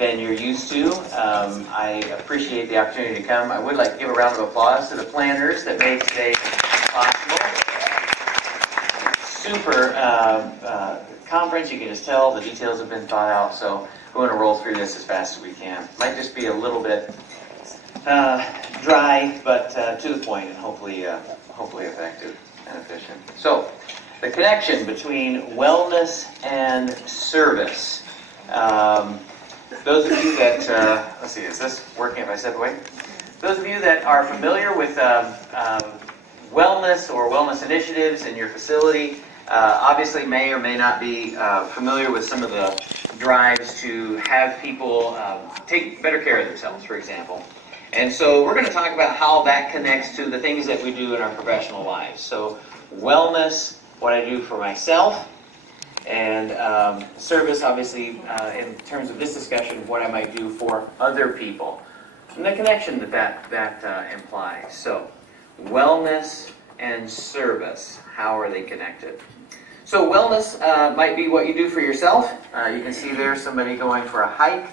than you're used to. I appreciate the opportunity to come. I would like to give a round of applause to the planners that made today possible. Super conference. You can just tell the details have been thought out, so we want to roll through this as fast as we can. Might just be a little bit dry, but to the point, and hopefully effective and efficient. So, the connection between wellness and service. Those of you that, let's see, is this working if I step away? Those of you that are familiar with wellness or wellness initiatives in your facility, obviously may or may not be familiar with some of the drives to have people take better care of themselves, for example. And so we're going to talk about how that connects to the things that we do in our professional lives. So wellness, what I do for myself, and service, obviously, in terms of this discussion, what I might do for other people, and the connection that implies. So, wellness and service, how are they connected? So, wellness might be what you do for yourself. You can see there somebody going for a hike,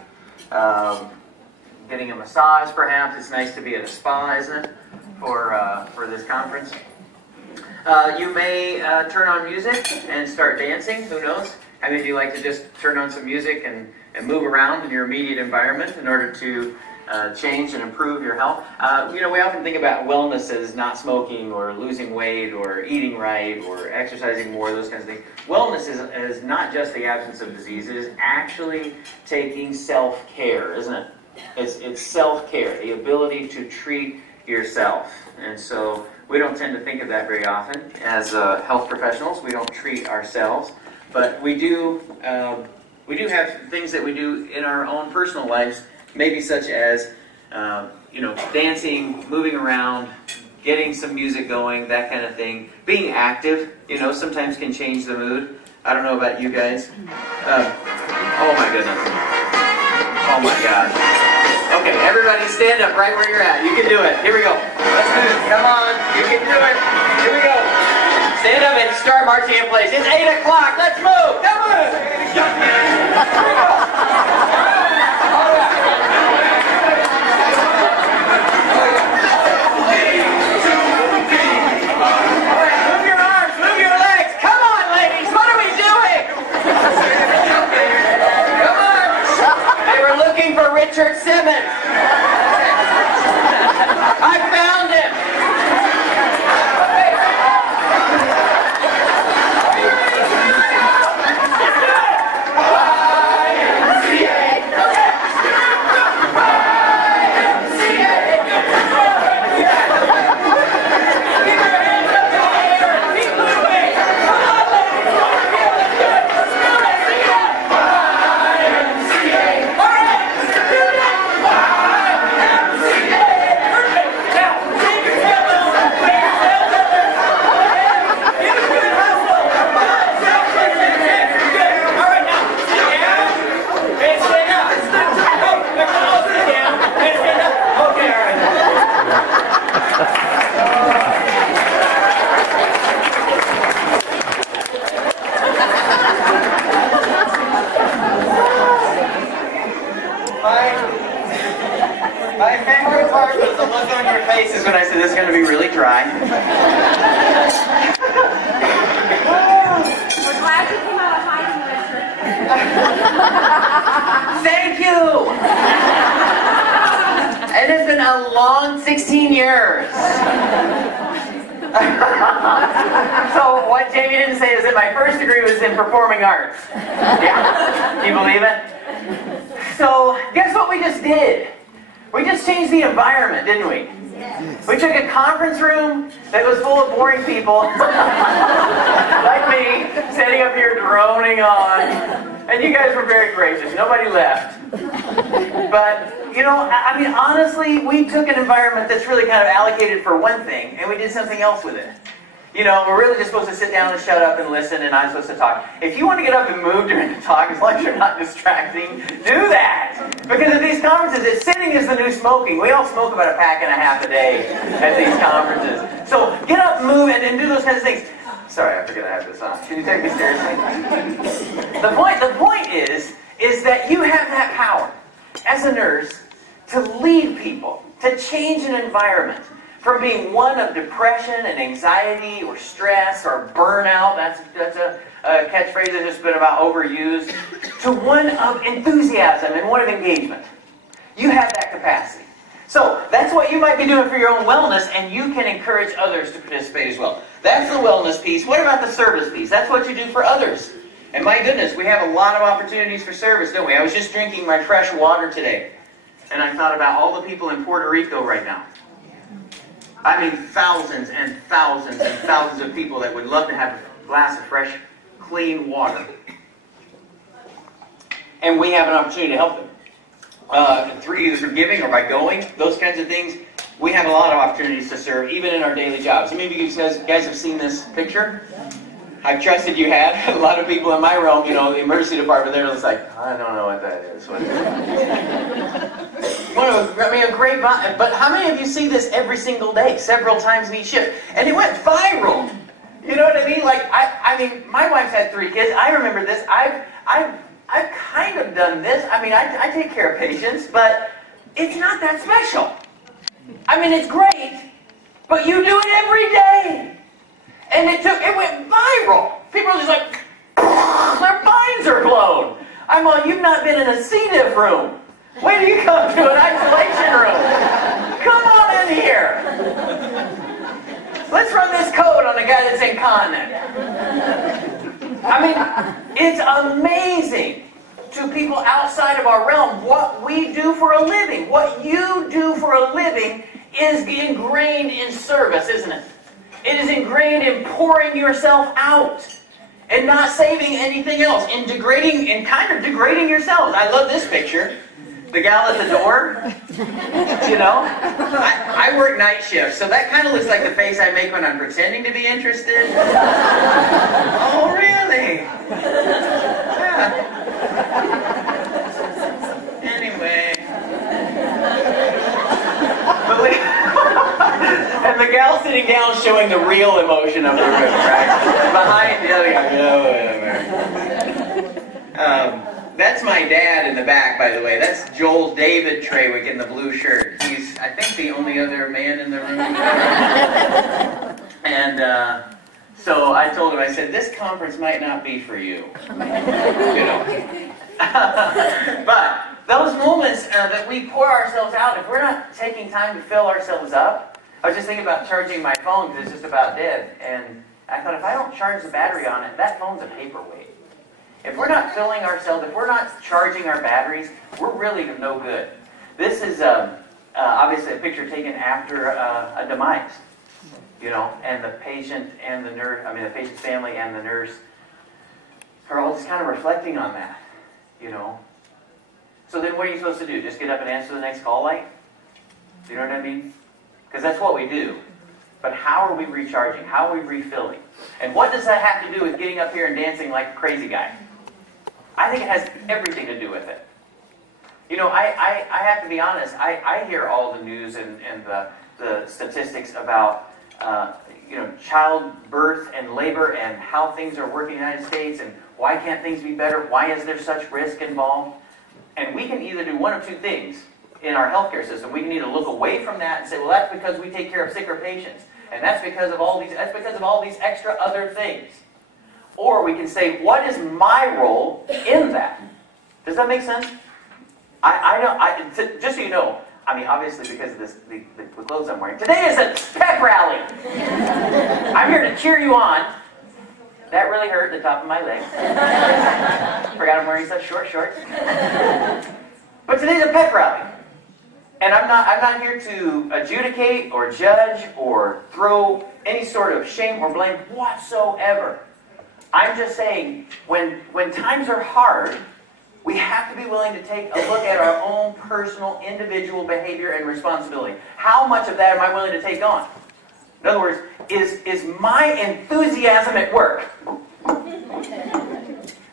getting a massage, perhaps. It's nice to be at a spa, isn't it, for this conference? You may turn on music and start dancing. Who knows? How many of you like to just turn on some music and move around in your immediate environment in order to change and improve your health? You know, we often think about wellness as not smoking or losing weight or eating right or exercising more, those kinds of things. Wellness is not just the absence of disease. It is actually taking self-care, isn't it? It's self-care, the ability to treat yourself. And so we don't tend to think of that very often as health professionals. We don't treat ourselves, but we do have things that we do in our own personal lives, maybe such as you know, dancing, moving around, getting some music going, that kind of thing. Being active, you know, sometimes can change the mood. I don't know about you guys. Oh my goodness. Oh my God. Okay, everybody stand up right where you're at. You can do it. Here we go. Let's move. Come on. You can do it. Here we go. Stand up and start marching in place. It's 8 o'clock. Let's move. Come on. Here we go. All right. All right, move your arms, move your legs. Come on, ladies. What are we doing? Come on. They were looking for Richard Simmons. I found him. My favorite part was the look on your faces when I said this is going to be really dry. We're glad you came out of hiding, Richard. Thank you! It has been a long 16 years. So what Jamie didn't say is that my first degree was in performing arts. Yeah, can you believe it? So guess what we just did? We just changed the environment, didn't we? Yes. We took a conference room that was full of boring people, like me, standing up here droning on, and you guys were very gracious. Nobody left. But, you know, I mean, honestly, we took an environment that's really kind of allocated for one thing, and we did something else with it. You know, we're really just supposed to sit down and shut up and listen, and I'm supposed to talk. If you want to get up and move during the talk, as long as you're not distracting, do that. Because at these conferences, sitting is the new smoking. We all smoke about a pack and a half a day at these conferences. So get up, move, and do those kinds of things. Sorry, I forget I have this on. Can you take me seriously? The point is that you have that power. as a nurse, to lead people, to change an environment from being one of depression and anxiety or stress or burnout, that's a catchphrase that's just been about overused, to one of enthusiasm and one of engagement. You have that capacity. So that's what you might be doing for your own wellness, and you can encourage others to participate as well. That's the wellness piece. What about the service piece? That's what you do for others. And my goodness, we have a lot of opportunities for service, don't we? I was just drinking my fresh water today, and I thought about all the people in Puerto Rico right now. I mean, thousands and thousands and thousands of people that would love to have a glass of fresh, clean water. And we have an opportunity to help them. Through either through giving or by going, those kinds of things. We have a lot of opportunities to serve, even in our daily jobs. Maybe you guys have seen this picture. I trusted you had. A lot of people in my realm, you know, the emergency department, they're just like, I don't know what that is. What is it? A great, but how many of you see this every single day, several times in each shift? And it went viral. You know what I mean? Like, I mean, my wife's had 3 kids. I remember this. I've kind of done this. I mean, I take care of patients, but it's not that special. I mean, it's great, but you do it every day. And it went viral. People are just like, their minds are blown. I'm on, you've not been in a C. diff room. Wait till you come to an isolation room. Come on in here. Let's run this code on the guy that's incontinent. I mean, it's amazing to people outside of our realm what we do for a living. What you do for a living is ingrained in service, isn't it? It is ingrained in pouring yourself out and not saving anything else, in degrading and kind of degrading yourselves. I love this picture. The gal at the door, you know, I work night shift, so that kind of looks like the face I make when I'm pretending to be interested. Oh, really? Yeah. Anyway. And the gal sitting down showing the real emotion of the room, right? Behind the other guy. That's my dad in the back, by the way. That's Joel David Traywick in the blue shirt. He's, I think, the only other man in the room. And so I told him, I said, this conference might not be for you. You know. But those moments that we pour ourselves out, if we're not taking time to fill ourselves up, I was just thinking about charging my phone because it's just about dead. And I thought, if I don't charge the battery on it, that phone's a paperweight. If we're not filling ourselves, if we're not charging our batteries, we're really no good. This is obviously a picture taken after a demise, you know, and the patient and the nurse, I mean the patient's family and the nurse are all just kind of reflecting on that, you know. So then what are you supposed to do? Just get up and answer the next call light? You know what I mean? Because that's what we do. But how are we recharging? How are we refilling? And what does that have to do with getting up here and dancing like a crazy guy? I think it has everything to do with it. You know, I have to be honest, I hear all the news and the statistics about you know, childbirth and labor and how things are working in the United States and why can't things be better? Why is there such risk involved? And we can either do one of 2 things in our healthcare system. We can either look away from that and say, well, that's because we take care of sicker patients. And that's because of all these extra other things. Or we can say, what is my role in that? Does that make sense? Just so you know, I mean, obviously because of the clothes I'm wearing. Today is a pep rally. I'm here to cheer you on. That really hurt the top of my leg. Forgot I'm wearing such short shorts. But today's a pep rally. And I'm not here to adjudicate or judge or throw any sort of shame or blame whatsoever. I'm just saying, when times are hard, we have to be willing to take a look at our own personal, individual behavior and responsibility. How much of that am I willing to take on? In other words, is my enthusiasm at work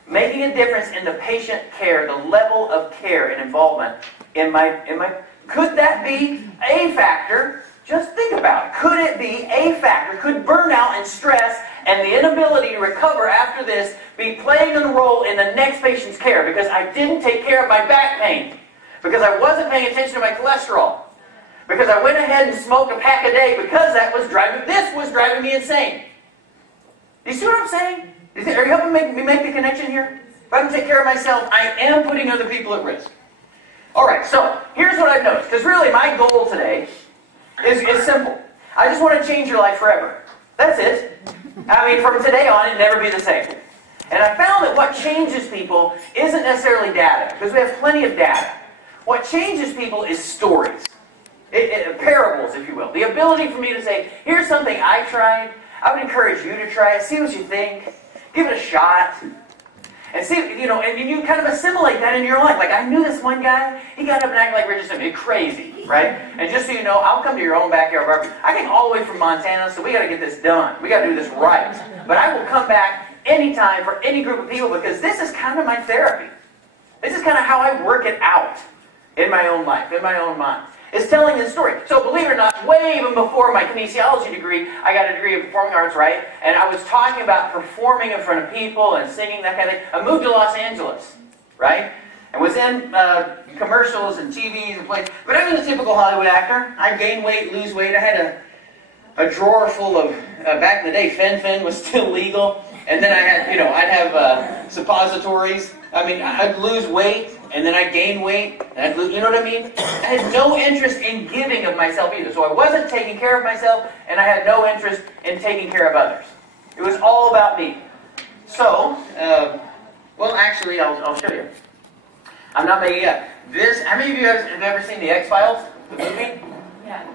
making a difference in the patient care, the level of care and involvement in my could that be a factor? Just think about it. Could it be a factor? Could burnout and stress and the inability to recover after this be playing a role in the next patient's care because I didn't take care of my back pain? because I wasn't paying attention to my cholesterol. Because I went ahead and smoked a pack a day because this was driving me insane. You see what I'm saying? Are you helping me make the connection here? If I don't take care of myself, I am putting other people at risk. Alright, so here's what I've noticed. Because really my goal today is simple. I just want to change your life forever. That's it. I mean, from today on, it'll never be the same. And I found that what changes people isn't necessarily data, because we have plenty of data. What changes people is stories. Parables, if you will. The ability for me to say, here's something I tried. I would encourage you to try it. See what you think. Give it a shot. And see, and you kind of assimilate that in your life. Like, I knew this one guy, he got up and acted like Richardson. Crazy, right? And just so you know, I'll come to your own backyard barbecue. I came all the way from Montana, so we got to get this done. We got to do this right. But I will come back anytime for any group of people because this is kind of my therapy. This is kind of how I work it out in my own life, in my own mind. It's telling this story. So believe it or not, way even before my kinesiology degree, I got a degree in performing arts, right? And I was talking about performing in front of people and singing, that kind of thing. I moved to Los Angeles, right? And was in commercials and TVs and plays. But I was a typical Hollywood actor. I gain weight, lose weight. I had a drawer full of, back in the day, fen was still legal. And then I had, I'd have suppositories. I mean, I'd lose weight, and then I'd gain weight, and I'd lose, you know what I mean? I had no interest in giving of myself either. So I wasn't taking care of myself, and I had no interest in taking care of others. It was all about me. So, well, actually, I'll show you. I'm not making it up. How many of you have ever seen The X-Files, the movie? Yeah.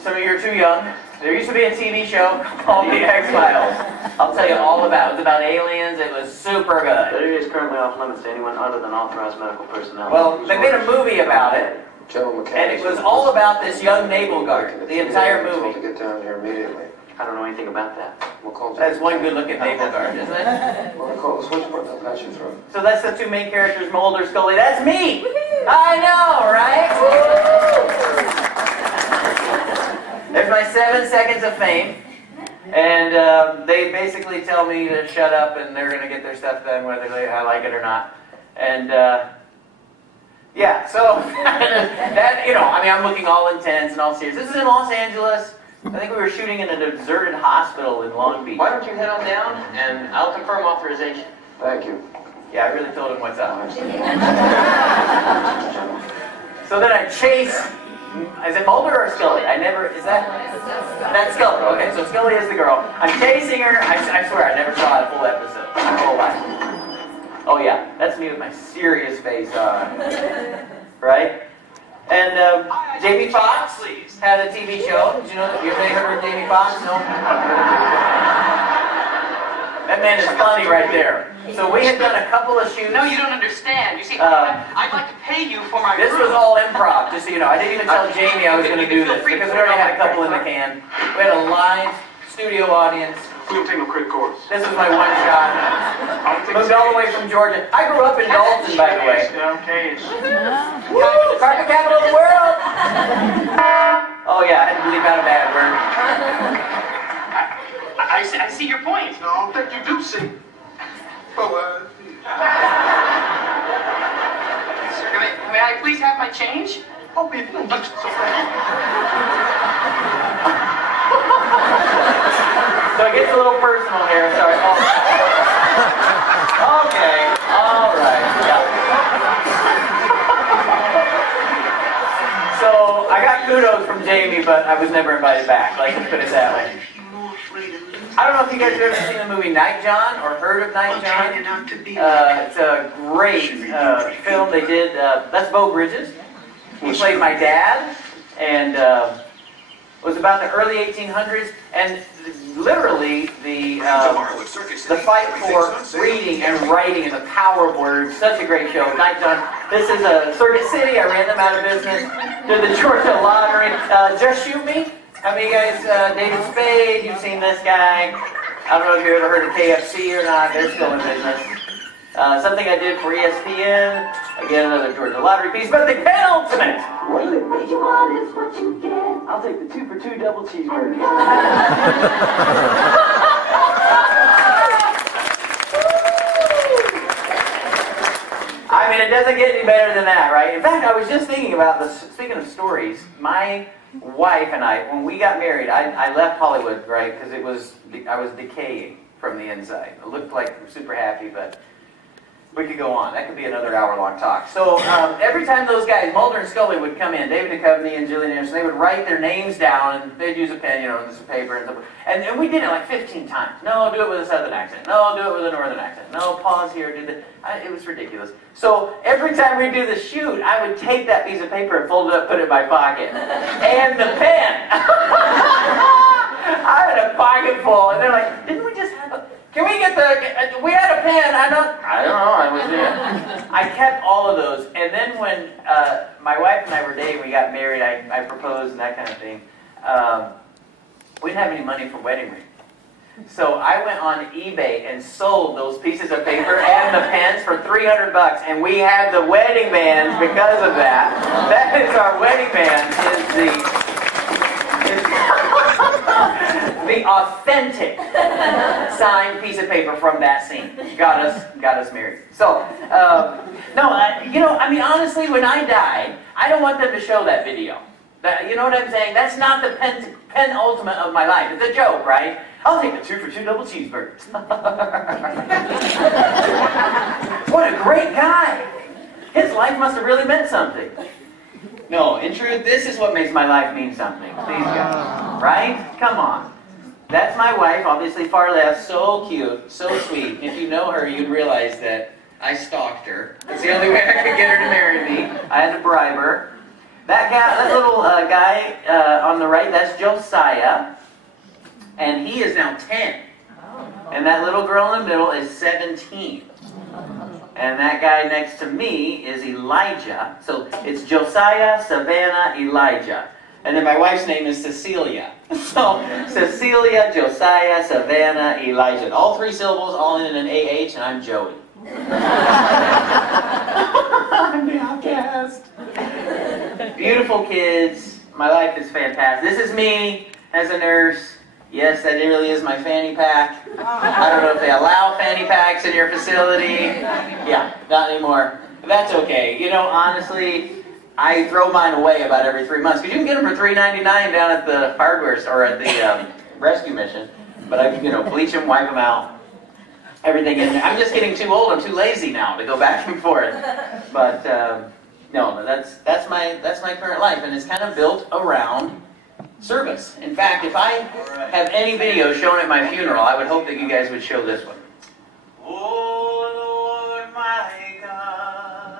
Some of you are too young. There used to be a TV show called The X-Files. I'll tell you all about it. It was about aliens. It was super good. The area is currently off limits to anyone other than authorized medical personnel. Well, they made a movie about it. General And it was all about this young naval guard. The entire to movie. get down here immediately. I don't know anything about that. We'll call That's one good-looking naval guard, isn't it? We'll call the switchboard. I'll patch you through. So that's the two main characters, Mulder, Scully. That's me! I know, right? Woo! There's my 7 seconds of fame. And they basically tell me to shut up and they're going to get their stuff done whether I like it or not. And, yeah, so, that, I'm looking all intense and all serious. This is in Los Angeles. I think we were shooting in a deserted hospital in Long Beach. Why don't you head on down and I'll confirm authorization. Thank you. Yeah, I really told him what's up. So then I chase... Is it Mulder or Scully? That's Scully. Okay, so Scully is the girl. I'm chasing her. I swear, I never saw a full episode. My whole life. Oh yeah, that's me with my serious face on. Right? And Jamie Foxx had a TV show. Did you know that? You ever heard of Jamie Foxx? No? That man is funny right there. So we had done a couple of shoots. No, you don't understand. You see, I'd like to pay you for my This was all improv, just so you know. I didn't even tell Jamie I was going to do this, because we already had a couple in the can. We had a live studio audience. We don't take no credit cards. This was my one shot. Moved all the way from Georgia. I grew up in Dalton, by the way. Okay. Woo! Carpet capital of the world! Oh yeah, I had to bleep out a bad word. I see your point. No, I don't think you do see. Oh, Sir, may I please have my change? oh, people don't touch it so fast. So it gets a little personal here, sorry. Oh. Okay, alright, yeah. So I got kudos from Jamie, but I was never invited back, let's put it that way. I don't know if you guys have ever seen the movie Night John or heard of Night John. It's a great film they did. That's Beau Bridges. He played my dad, and it was about the early 1800s. And literally the fight for reading and writing and the power of words. Such a great show. Night John. This is a Circuit City. I ran them out of business. Did the Georgia Lottery. Just Shoot Me. How many of you guys, David Spade, you've seen this guy? I don't know if you've ever heard of KFC or not. They're still in business. Something I did for ESPN. Again, another Georgia Lottery piece. But the penultimate! What you want is what you get. I'll take the 2 for $2 double cheeseburger. I'm in it doesn't get any better than that, right? In fact, I was just thinking about this. Speaking of stories, my wife and I, when we got married, I left Hollywood, right? Because I was decaying from the inside. I looked like super happy, but we could go on. That could be another hour-long talk. So every time those guys, Mulder and Scully, would come in, David Duchovny and Gillian Anderson, they would write their names down, and they'd use a pen, and some paper, and we did it like 15 times. No, do it with a southern accent. No, do it with a northern accent. No, pause here, do this. It was ridiculous. So every time we do the shoot, I would take that piece of paper and fold it up, put it in my pocket. And the pen! I had a pocket full, and they're like, didn't we just have a... Can we get we had a pen, I don't know, I kept all of those, and then when my wife and I were dating, we got married, I proposed and that kind of thing, we didn't have any money for wedding ring. So I went on eBay and sold those pieces of paper and the pens for $300, and we had the wedding bands because of that. That is our wedding band, the authentic signed piece of paper from that scene. Got us married. So, honestly, when I die, I don't want them to show that video. You know what I'm saying? That's not the penultimate of my life. It's a joke, right? I'll take the 2 for $2 double cheeseburgers. What a great guy. His life must have really meant something. No, in truth, this is what makes my life mean something. These guys. Right? Come on. That's my wife, obviously far left, so cute, so sweet. If you know her, you'd realize that I stalked her. It's the only way I could get her to marry me. I had to bribe her. That little guy on the right, that's Josiah, and he is now 10. And that little girl in the middle is 17. And that guy next to me is Elijah. So it's Josiah, Savannah, Elijah. And then my wife's name is Cecilia. So Cecilia, Josiah, Savannah, Elijah. All 3 syllables, all in an AH, and I'm Joey. I'm the outcast. Beautiful kids. My life is fantastic. This is me as a nurse. Yes, that really is my fanny pack. I don't know if they allow fanny packs in your facility. Yeah, not anymore. But that's okay. Honestly, I throw mine away about every 3 months. Because you can get them for $3.99 down at the hardware store or at the rescue mission. But I can, bleach them, wipe them out. Everything in there. I'm just getting too old. I'm too lazy now to go back and forth. But no, that's my current life, and it's kind of built around service. In fact, if I have any video shown at my funeral, I would hope that you guys would show this one. Oh Lord, my God,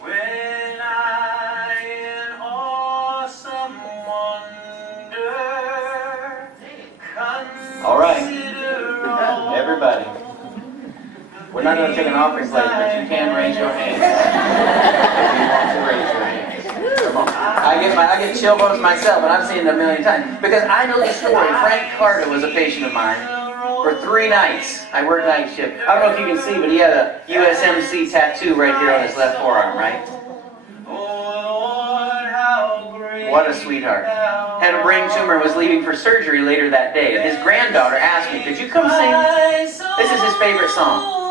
when I in awesome wonder consider. All right, everybody. We're not going to take an offering plate, but you can raise your hands. If you want to raise your hands. Come on. I get chill bumps myself, and I've seen it a million times. Because I know the story. Frank Carter was a patient of mine for 3 nights. I worked night shift. I don't know if you can see, but he had a USMC tattoo right here on his left forearm, right? What a sweetheart. Had a brain tumor, was leaving for surgery later that day. And his granddaughter asked me, could you come sing? This is his favorite song.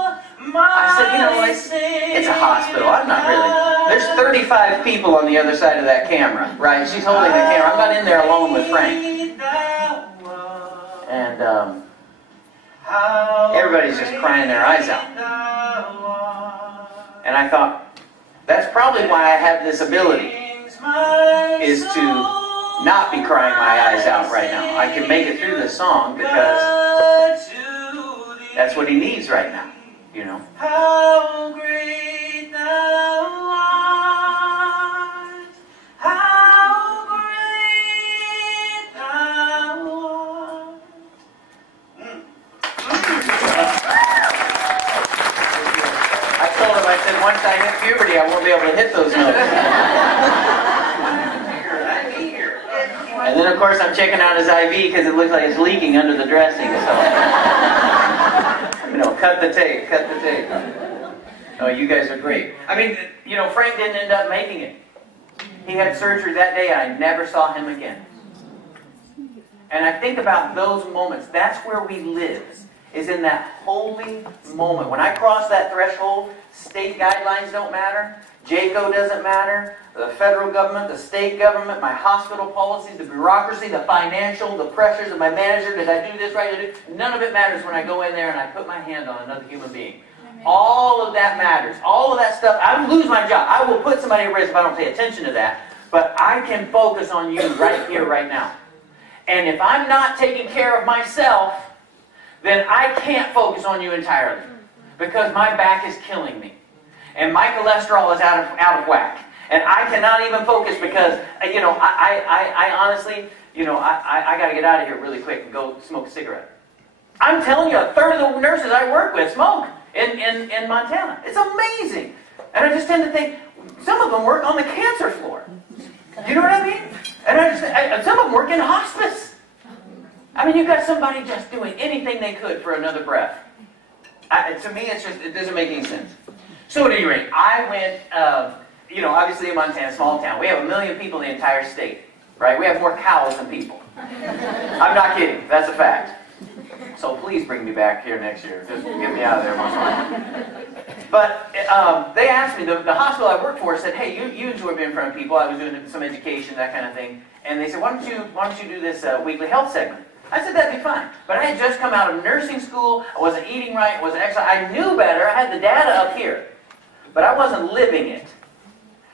I said, it's a hospital. I'm not really. There's 35 people on the other side of that camera, right? She's holding the camera. I'm not in there alone with Frank. And everybody's just crying their eyes out. And I thought, that's probably why I have this ability, is to not be crying my eyes out right now. I can make it through this song because that's what he needs right now. How great thou art, how great thou art. I told him, I said, once I hit puberty, I won't be able to hit those notes. And then, of course, I'm checking out his IV because it looks like it's leaking under the dressing, so... cut the tape, cut the tape. Oh, you guys are great. I mean, Frank didn't end up making it. He had surgery that day, and I never saw him again. And I think about those moments. That's where we live, is in that holy moment. When I cross that threshold, State guidelines don't matter. JACO doesn't matter. The federal government, the state government, my hospital policies, the bureaucracy, the financial, the pressures of my manager. Did I do this right? None of it matters when I go in there and I put my hand on another human being. All of that matters. All of that stuff. I would lose my job. I will put somebody at risk if I don't pay attention to that. But I can focus on you right here, right now. And if I'm not taking care of myself, then I can't focus on you entirely. Because my back is killing me. And my cholesterol is out of whack. And I cannot even focus because, I honestly, I got to get out of here really quick and go smoke a cigarette. I'm telling you, a third of the nurses I work with smoke in Montana. It's amazing. And I just tend to think, some of them work on the cancer floor. Do you know what I mean? And some of them work in hospice. I mean, you've got somebody just doing anything they could for another breath. To me, it doesn't make any sense. So at any rate, I went, obviously in Montana, small town. We have 1 million people in the entire state, right? We have more cows than people. I'm not kidding. That's a fact. So please bring me back here next year. Just get me out of there once in a while. But they asked me, the hospital I worked for said, hey, you enjoy being in front of people. I was doing some education, that kind of thing. And they said, why don't you do this weekly health segment? I said, that'd be fine. But I had just come out of nursing school. I wasn't eating right. Wasn't exercising. I knew better. I had the data up here. But I wasn't living it.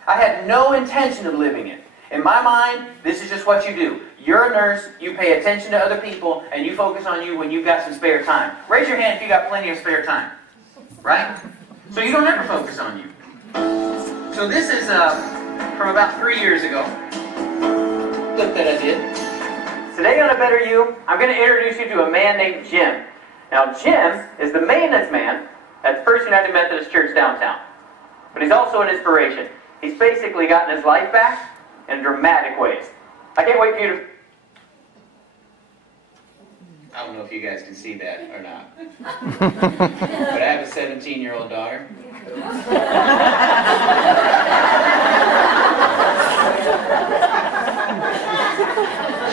I had no intention of living it. In my mind, this is just what you do. You're a nurse, you pay attention to other people, and you focus on you when you've got some spare time. Raise your hand if you got plenty of spare time. Right? So you don't ever focus on you. So this is from about 3 years ago. Clip that I did. Today on A Better You, I'm going to introduce you to a man named Jim. Now Jim is the maintenance man at First United Methodist Church downtown. But he's also an inspiration. He's basically gotten his life back in dramatic ways. I can't wait for you to... I don't know if you guys can see that or not. But I have a 17-year-old daughter.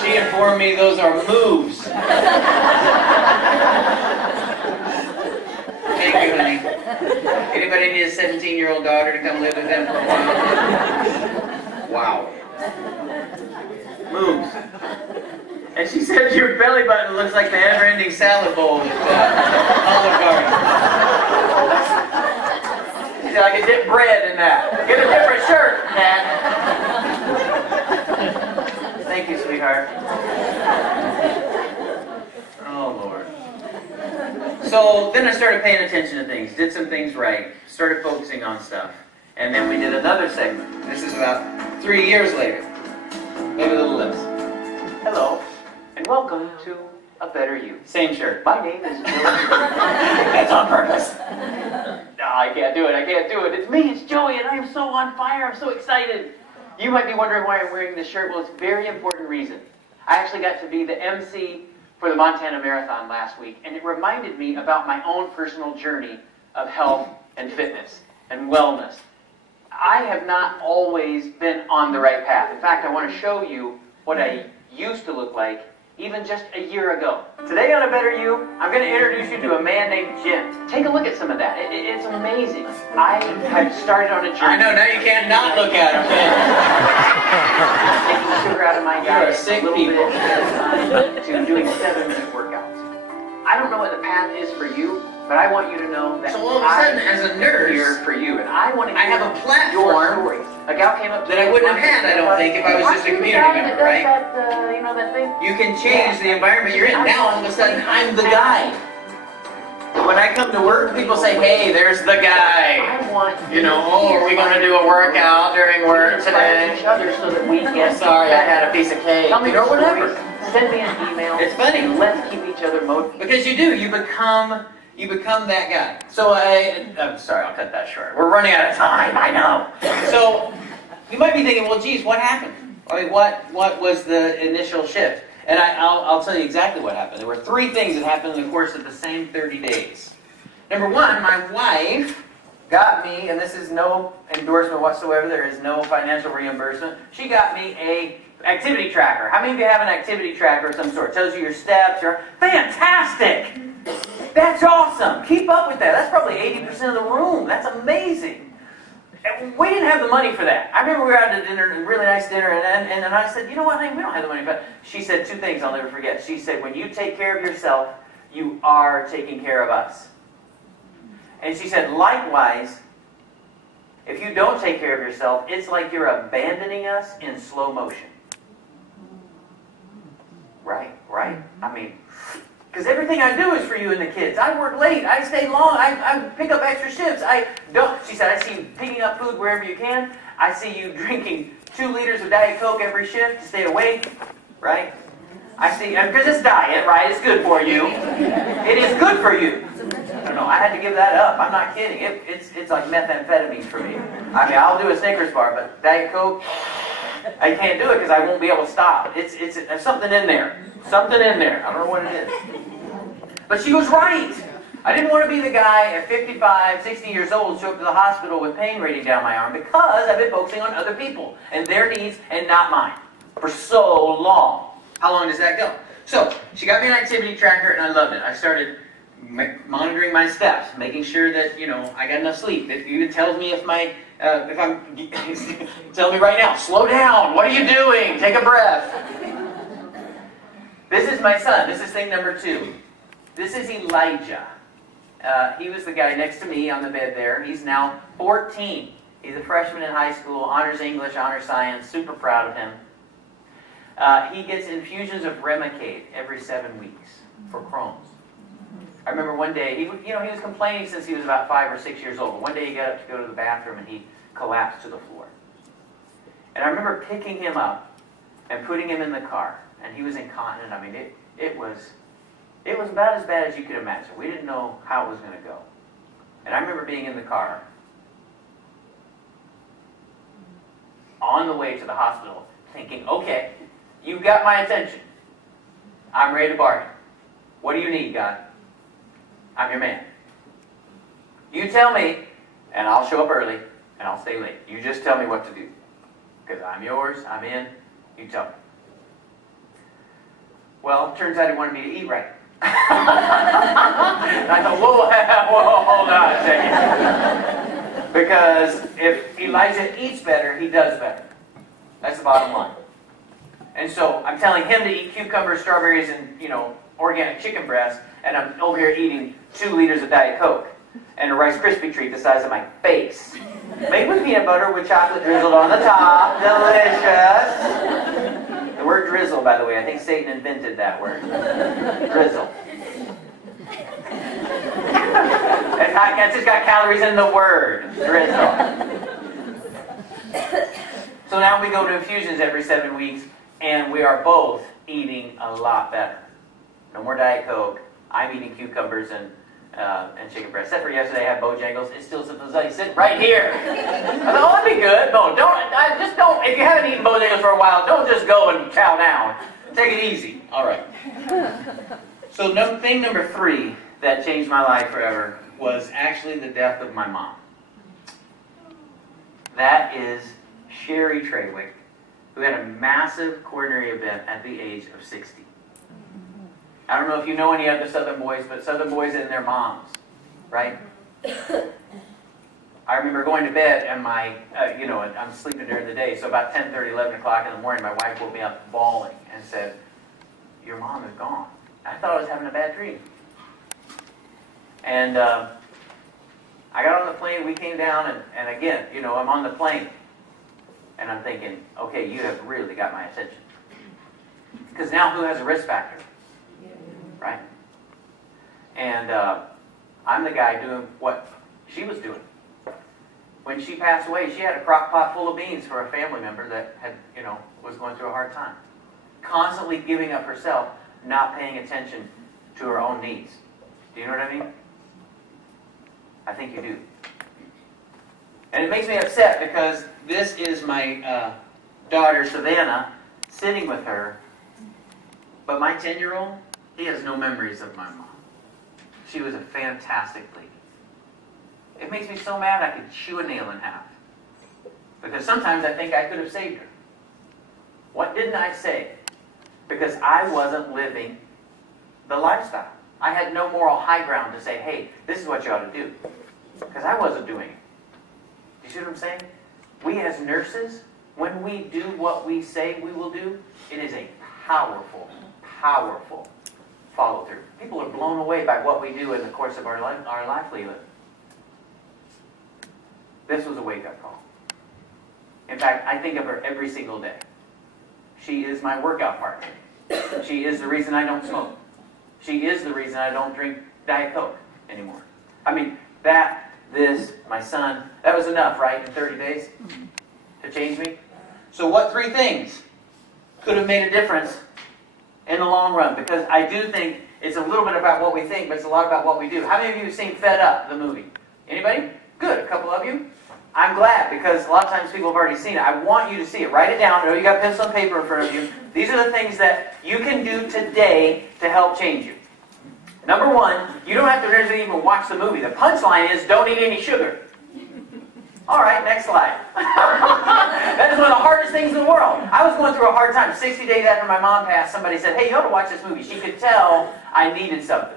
She informed me those are moves. Thank you, honey. Anybody need a 17-year-old daughter to come live with them for a while? Wow. Moves. And she said your belly button looks like the never-ending salad bowl at Olive Garden. She said I could dip bread in that. Get a different shirt, Dad. Thank you, sweetheart. Oh, Lord. So then I started paying attention to things, did some things right, started focusing on stuff. And then we did another segment. This is about 3 years later. Maybe a little less. Hello, and welcome to A Better You. Same shirt. My name is Joey. That's on purpose. No, I can't do it. I can't do it. It's me. It's Joey, and I am so on fire. I'm so excited. You might be wondering why I'm wearing this shirt. Well, it's a very important reason. I actually got to be the MC for the Montana Marathon last week, and it reminded me about my own personal journey of health and fitness and wellness. I have not always been on the right path. In fact, I want to show you what I used to look like even just a year ago. Today on A Better You, I'm going to introduce you to a man named Jim. Take a look at some of that. It's amazing. I have started on a journey. I know, now you can't not look at him. Taking sugar out of my diet. You are sick people. To doing 7-minute workouts. I don't know what the path is for you, but I want you to know that so all of a sudden, as a nurse, here for you, and I want to I have a platform your stories. A gal came up to that I wouldn't have had, I don't think, if I was just a community member, right? That thing? You can change the environment you're in. Now, all of a sudden, I'm the guy. When I come to work, people say, hey, there's the guy. I want you know, oh, are we going to do a workout during work today? each other so that we get Sorry, I had a piece of cake. Tell me or whatever. Send me an email. It's funny. And let's keep each other motivated. Because you do. You become that guy. So I'm sorry, I'll cut that short. We're running out of time, I know. So you might be thinking, well, geez, what happened? I mean, what was the initial shift? And I'll tell you exactly what happened. There were 3 things that happened in the course of the same 30 days. Number 1, my wife got me, and this is no endorsement whatsoever, there is no financial reimbursement, she got me a activity tracker. How many of you have an activity tracker of some sort? Tells you your steps. Fantastic! That's awesome. Keep up with that. That's probably 80% of the room. That's amazing. And we didn't have the money for that. I remember we were out at dinner, a really nice dinner, and I said, you know what, honey, we don't have the money for that. She said two things I'll never forget. She said, when you take care of yourself, you are taking care of us. And she said, likewise, if you don't take care of yourself, it's like you're abandoning us in slow motion. Right? I mean, because everything I do is for you and the kids. I work late. I stay long. I pick up extra shifts. She said, I see you picking up food wherever you can. I see you drinking 2 liters of Diet Coke every shift to stay awake. Right? I see, because it's diet, right? It's good for you. It is good for you. I don't know. I had to give that up. I'm not kidding. It's like methamphetamine for me. I mean, I'll do a Snickers bar, but Diet Coke, I can't do it because I won't be able to stop. There's something in there. Something in there. I don't know what it is. But she was right. I didn't want to be the guy at 55, 60 years old show up to the hospital with pain radiating down my arm because I've been focusing on other people and their needs and not mine for so long. How long does that go? So, she got me an activity tracker and I loved it. I started monitoring my steps, making sure that, I got enough sleep. It even tells me if I'm, tell me right now, slow down. What are you doing? Take a breath. This is my son. This is thing number 2. This is Elijah. He was the guy next to me on the bed there. He's now 14. He's a freshman in high school, honors English, honors science, super proud of him. He gets infusions of Remicade every 7 weeks for Crohn's. I remember one day, he was complaining since he was about 5 or 6 years old. But one day he got up to go to the bathroom and he collapsed to the floor. And I remember picking him up and putting him in the car. And he was incontinent. I mean, it was about as bad as you could imagine. We didn't know how it was going to go. And I remember being in the car on the way to the hospital thinking, okay, you've got my attention. I'm ready to bargain. What do you need, God? I'm your man. You tell me, and I'll show up early, and I'll stay late. You just tell me what to do. Because I'm yours, I'm in, you tell me. Well, it turns out he wanted me to eat right. And I thought, whoa, hold on a second. Because if Elijah eats better, he does better. That's the bottom line. And so I'm telling him to eat cucumbers, strawberries, and organic chicken breast, and I'm over here eating 2 liters of Diet Coke and a Rice Krispie treat the size of my face, made with peanut butter with chocolate drizzled on the top. Delicious. The word drizzle, by the way, I think Satan invented that word. Drizzle. It's just got calories in the word. Drizzle. So now we go to infusions every 7 weeks, and we are both eating a lot better. No more Diet Coke. I'm eating cucumbers and chicken breast. Except for yesterday, I had Bojangles. It's still sitting right here. I thought, oh, that'd be good. No, don't. If you haven't eaten Bojangles for a while, don't just go and chow down. Take it easy. All right. So thing number 3 that changed my life forever was actually the death of my mom. That is Sherry Traywick, who had a massive coronary event at the age of 60. I don't know if you know any other Southern boys, but Southern boys and their moms, right? I remember going to bed and I'm sleeping during the day, so about 10:30, 11 o'clock in the morning, my wife woke me up bawling and said, your mom is gone. I thought I was having a bad dream. And I got on the plane, we came down, and again, I'm on the plane. And I'm thinking, okay, you have really got my attention. Because now who has a risk factor? Right? And I'm the guy doing what she was doing. When she passed away, she had a crock pot full of beans for a family member that had, was going through a hard time. Constantly giving up herself, not paying attention to her own needs. Do you know what I mean? I think you do. And it makes me upset because this is my daughter, Savannah, sitting with her. But my 10-year-old, he has no memories of my mom. She was a fantastic lady. It makes me so mad I could chew a nail in half. Because sometimes I think I could have saved her. What didn't I say? Because I wasn't living the lifestyle. I had no moral high ground to say, hey, this is what you ought to do. Because I wasn't doing it. Do you see what I'm saying? We as nurses, when we do what we say we will do, it is a powerful, powerful follow-through. People are blown away by what we do in the course of our livelihood. This was a wake-up call. In fact, I think of her every single day. She is my workout partner. She is the reason I don't smoke. She is the reason I don't drink Diet Coke anymore. I mean, my son, that was enough, right, in 30 days to change me? So what 3 things could have made a difference in the long run? Because I do think it's a little bit about what we think, but it's a lot about what we do. How many of you have seen Fed Up, the movie? Anybody? Good, a couple of you. I'm glad, because a lot of times people have already seen it. I want you to see it. Write it down. I know you got pencil and paper in front of you. These are the things that you can do today to help change you. Number 1, you don't have to necessarily even watch the movie. The punchline is, don't eat any sugar. All right, next slide. That is one of the hardest things in the world. I was going through a hard time. 60 days after my mom passed, somebody said, hey, you ought to watch this movie. She could tell I needed something.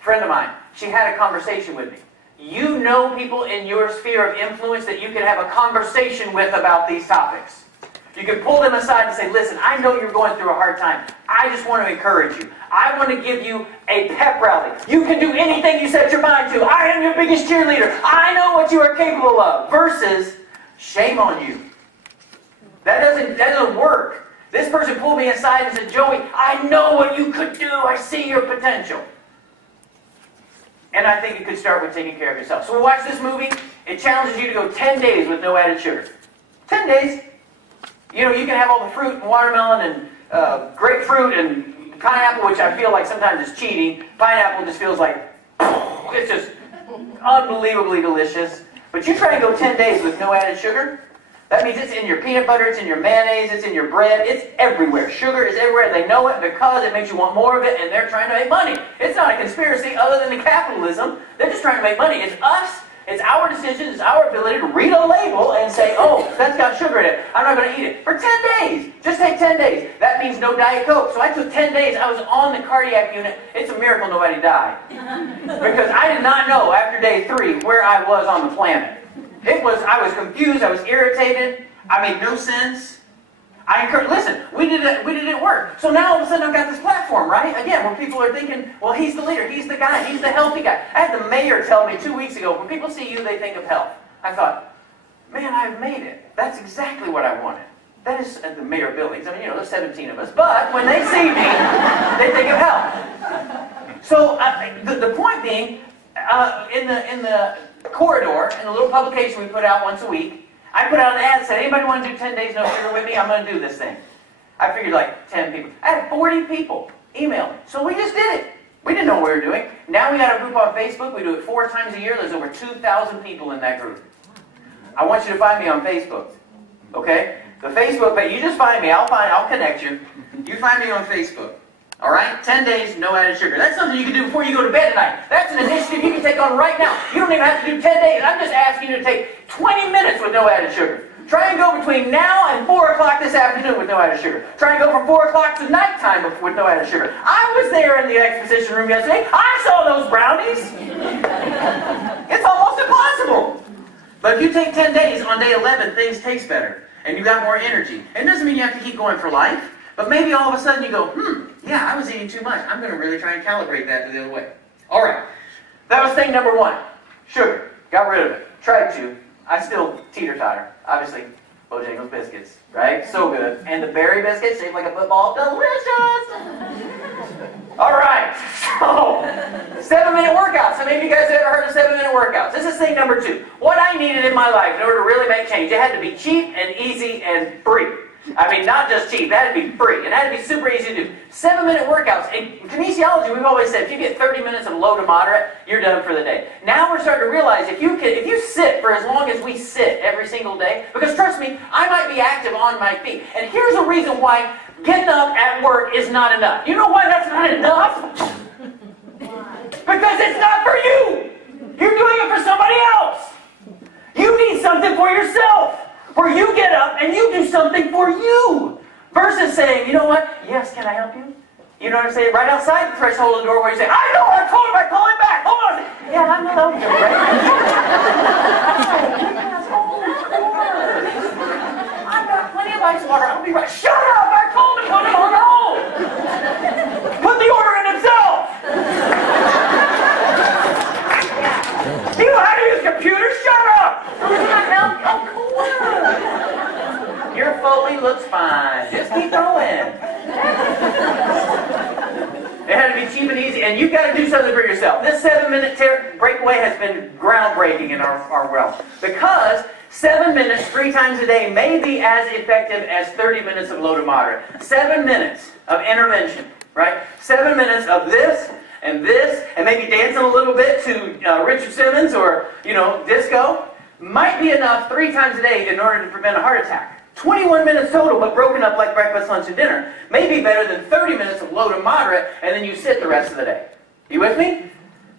Friend of mine, she had a conversation with me. You know people in your sphere of influence that you can have a conversation with about these topics. You can pull them aside and say, listen, I know you're going through a hard time. I just want to encourage you. I want to give you a pep rally. You can do anything you set your mind to. I am your biggest cheerleader. I know what you are capable of. Versus, shame on you. That doesn't work. This person pulled me aside and said, Joey, I know what you could do. I see your potential. And I think it could start with taking care of yourself. So we watch this movie. It challenges you to go 10 days with no added sugar. 10 days. You know, you can have all the fruit and watermelon and grapefruit and pineapple, which I feel like sometimes is cheating. Pineapple just feels like, it's just unbelievably delicious. But you try and go 10 days with no added sugar. That means it's in your peanut butter, it's in your mayonnaise, it's in your bread, it's everywhere. Sugar is everywhere. They know it because it makes you want more of it, and they're trying to make money. It's not a conspiracy other than the capitalism. They're just trying to make money. It's us. It's our decision. It's our ability to read a label and say, oh, that's got sugar in it. I'm not going to eat it. For 10 days. Just take 10 days. That means no Diet Coke. So I took 10 days. I was on the cardiac unit. It's a miracle nobody died. Because I did not know after day 3 where I was on the planet. I was confused. I was irritated. I made no sense. Listen, we did it at work. So now all of a sudden I've got this platform, right? Again, where people are thinking, well, he's the leader, he's the guy, he's the healthy guy. I had the mayor tell me 2 weeks ago, when people see you, they think of health. I thought, man, I've made it. That's exactly what I wanted. That is at the mayor buildings. I mean, there's 17 of us. But when they see me, they think of health. So the point being, in the corridor, in the little publication we put out once a week, I put out an ad that said, anybody want to do 10 days no sugar with me? I'm going to do this thing. I figured like 10 people. I had 40 people email me. So we just did it. We didn't know what we were doing. Now we got a group on Facebook. We do it 4 times a year. There's over 2,000 people in that group. I want you to find me on Facebook. Okay? The Facebook page, you just find me. I'll connect you. You find me on Facebook. All right? 10 days, no added sugar. That's something you can do before you go to bed tonight. That's an initiative you can take on right now. You don't even have to do 10 days. I'm just asking you to take 20 minutes with no added sugar. Try and go between now and 4 o'clock this afternoon with no added sugar. Try and go from 4 o'clock to nighttime with no added sugar. I was there in the exposition room yesterday. I saw those brownies. It's almost impossible. But if you take 10 days, on day 11, things taste better. And you got more energy. It doesn't mean you have to keep going for life. But maybe all of a sudden you go, yeah, I was eating too much. I'm going to really try and calibrate that the other way. All right. That was thing number 1. Sugar. Got rid of it. Tried to. I still teeter-totter. Obviously, Bojangles biscuits, right? So good. And the berry biscuits, shaped like a football. Delicious! All right. So, 7-minute workouts. How many of you guys have ever heard of 7-minute workouts? This is thing number 2. What I needed in my life in order to really make change, it had to be cheap and easy and free. I mean, not just cheap, it had to be free. It had to be super easy to do. 7-minute workouts. In kinesiology, we've always said, if you get 30 minutes of low to moderate, you're done for the day. Now we're starting to realize if you sit for as long as we sit every single day, because trust me, I might be active on my feet. And here's a reason why getting up at work is not enough. You know why that's not enough? Because it's not for you. You're doing it for somebody else. You need something for yourself. Where you get up and you do something for you. Versus saying, you know what? Yes, can I help you? You know what I'm saying? Right outside the threshold of the door where you say, I know, I told him, I call him back. Hold on. Yeah, I know you're right. I've got plenty of ice water. I'll be right. Shut up! I told him, put him on hold. Put the order in himself. You know how to use computers? Shut up! Oh, cool. Your Foley looks fine. Just keep going. It had to be cheap and easy, and you've got to do something for yourself. This 7-minute breakaway has been groundbreaking in our realm, because 7 minutes 3 times a day may be as effective as 30 minutes of low to moderate. 7 minutes of intervention, right? 7 minutes of this, and maybe dancing a little bit to Richard Simmons or, disco, might be enough 3 times a day in order to prevent a heart attack. 21 minutes total, but broken up like breakfast, lunch, and dinner, may be better than 30 minutes of low to moderate, and then you sit the rest of the day. You with me?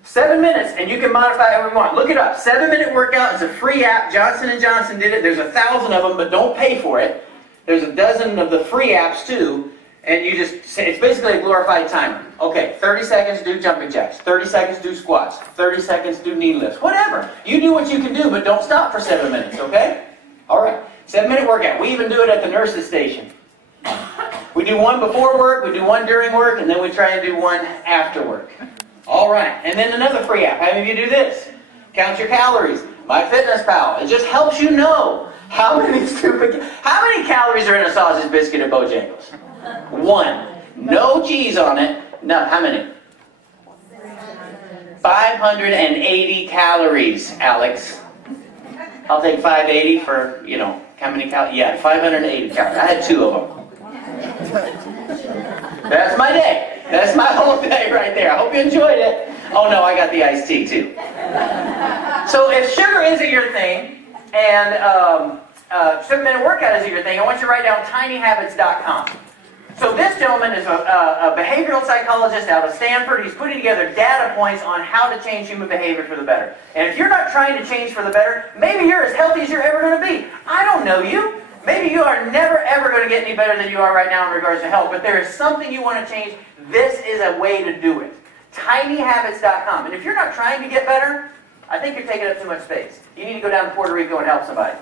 7 minutes, and you can modify however you want. Look it up. 7-minute workout is a free app. Johnson & Johnson did it. There's 1,000 of them, but don't pay for it. There's a dozen of the free apps, too, and it's basically a glorified timer. Okay, 30 seconds, do jumping jacks. 30 seconds, do squats. 30 seconds, do knee lifts. Whatever. You do what you can do, but don't stop for 7 minutes, okay? All right. 7-minute workout. We even do it at the nurse's station. We do one before work, we do one during work, and then we try and do one after work. All right. And then another free app. How many of you do this? Count your calories. MyFitnessPal. It just helps you know how many calories are in a sausage biscuit at Bojangles. 1. No G's on it. No. How many? 580 calories, Alex. I'll take 580 for, how many calories? Yeah, 580 calories. I had 2 of them. That's my day. That's my whole day right there. I hope you enjoyed it. Oh no, I got the iced tea too. So if sugar isn't your thing, and 7-minute workout isn't your thing, I want you to write down tinyhabits.com. So this gentleman is a behavioral psychologist out of Stanford. He's putting together data points on how to change human behavior for the better. And if you're not trying to change for the better, maybe you're as healthy as you're ever going to be. I don't know you. Maybe you are never ever going to get any better than you are right now in regards to health, but there is something you want to change. This is a way to do it. tinyhabits.com. And if you're not trying to get better, I think you're taking up too much space. You need to go down to Puerto Rico and help somebody.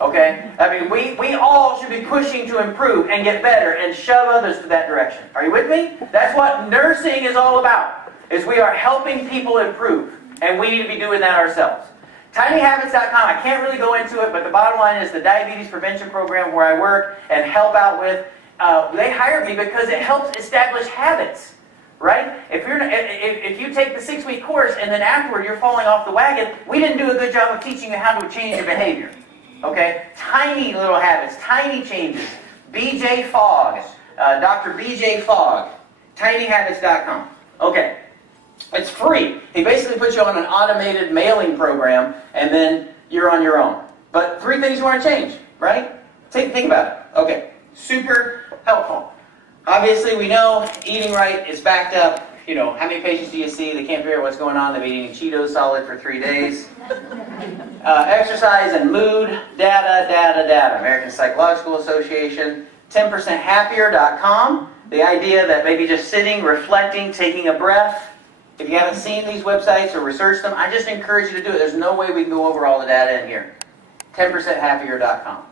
Okay? I mean, we all should be pushing to improve and get better and shove others to that direction. Are you with me? That's what nursing is all about, is we are helping people improve. And we need to be doing that ourselves. tinyhabits.com, I can't really go into it, but the bottom line is the diabetes prevention program where I work and help out with, they hired me because it helps establish habits. Right? If you take the 6-week course and then afterward you're falling off the wagon, we didn't do a good job of teaching you how to change your behavior. Okay? Tiny little habits, tiny changes. BJ Fogg, Dr. BJ Fogg, tinyhabits.com. Okay. It's free. He basically puts you on an automated mailing program and then you're on your own. But 3 things you want to change, right? Think about it. Okay. Super helpful. Obviously, we know eating right is backed up. How many patients do you see? They can't figure out what's going on. They've been eating Cheetos solid for 3 days. Exercise and mood, data. American Psychological Association. 10percenthappier.com. The idea that maybe just sitting, reflecting, taking a breath. If you haven't seen these websites or researched them, I just encourage you to do it. There's no way we can go over all the data in here. 10percenthappier.com.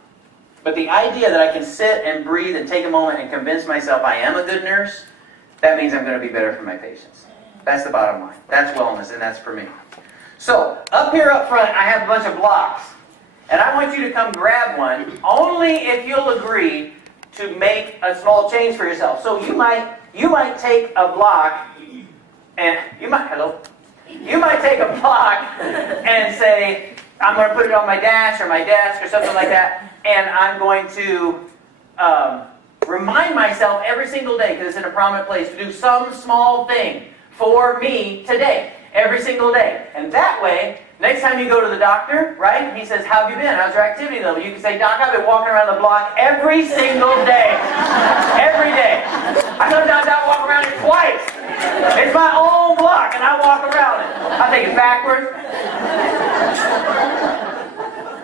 But the idea that I can sit and breathe and take a moment and convince myself I am a good nurse, that means I'm going to be better for my patients. That's the bottom line. That's wellness, and that's for me. So, up here up front, I have a bunch of blocks. And I want you to come grab one, only if you'll agree to make a small change for yourself. So you might take a block, and you might take a block and say, I'm going to put it on my dash or my desk or something like that, and I'm going to remind myself every single day, because it's in a prominent place, to do some small thing for me today, every single day. And that way, next time you go to the doctor, right, he says, how have you been? How's your activity level? You can say, Doc, I've been walking around the block every single day. Every day. I sometimes I walk around it twice. It's my own block, and I walk around it. I think it's backwards.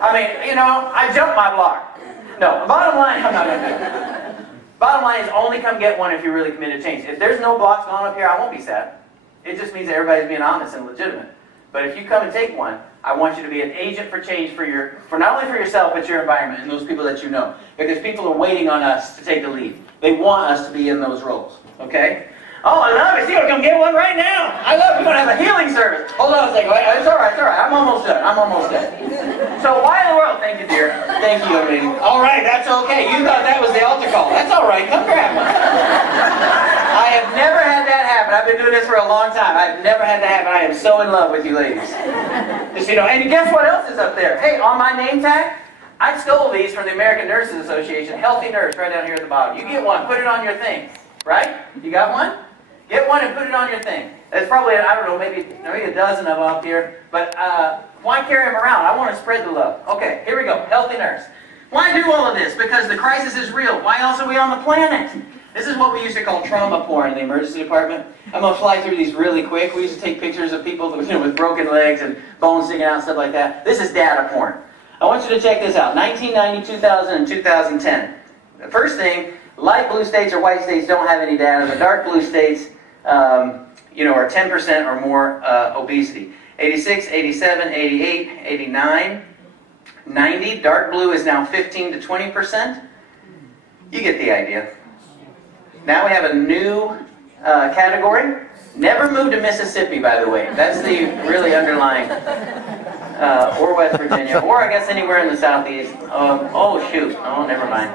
I mean, I jump my block. No, the bottom line, I'm not going to do it. Bottom line is only come get one if you're really committed to change. If there's no blocks going up here, I won't be sad. It just means that everybody's being honest and legitimate. But if you come and take one, I want you to be an agent for change for not only for yourself, but your environment and those people that you know. Because people are waiting on us to take the lead. They want us to be in those roles. Okay? Oh, I love it. See, I'll come get one right now. I love it. We're going to have a healing service. Hold on a second. It's all right. It's all right. I'm almost done. I'm almost done. So why in the world? Thank you, dear. Thank you, young lady. All right. That's okay. You thought that was the altar call. That's all right. Come grab one. I have never had that happen. I've been doing this for a long time. I've never had that happen. I am so in love with you ladies. Just, you know, and guess what else is up there? Hey, on my name tag, I stole these from the American Nurses Association. Healthy Nurse, right down here at the bottom. You get one. Put it on your thing. Right? You got one? Get one and put it on your thing. There's probably, I don't know, maybe a dozen of them up here. But why carry them around? I want to spread the love. Okay, here we go. Healthy Nurse. Why do all of this? Because the crisis is real. Why else are we on the planet? This is what we used to call trauma porn in the emergency department. I'm going to fly through these really quick. We used to take pictures of people with broken legs and bones sticking out and stuff like that. This is data porn. I want you to check this out. 1990, 2000, and 2010. The first thing, light blue states or white states don't have any data. The dark blue states are 10% or more obesity. 86, 87, 88, 89, 90. Dark blue is now 15 to 20%. You get the idea. Now we have a new category. Never move to Mississippi, by the way. That's the really underlying, or West Virginia, or I guess anywhere in the southeast. Oh, shoot. Oh, never mind.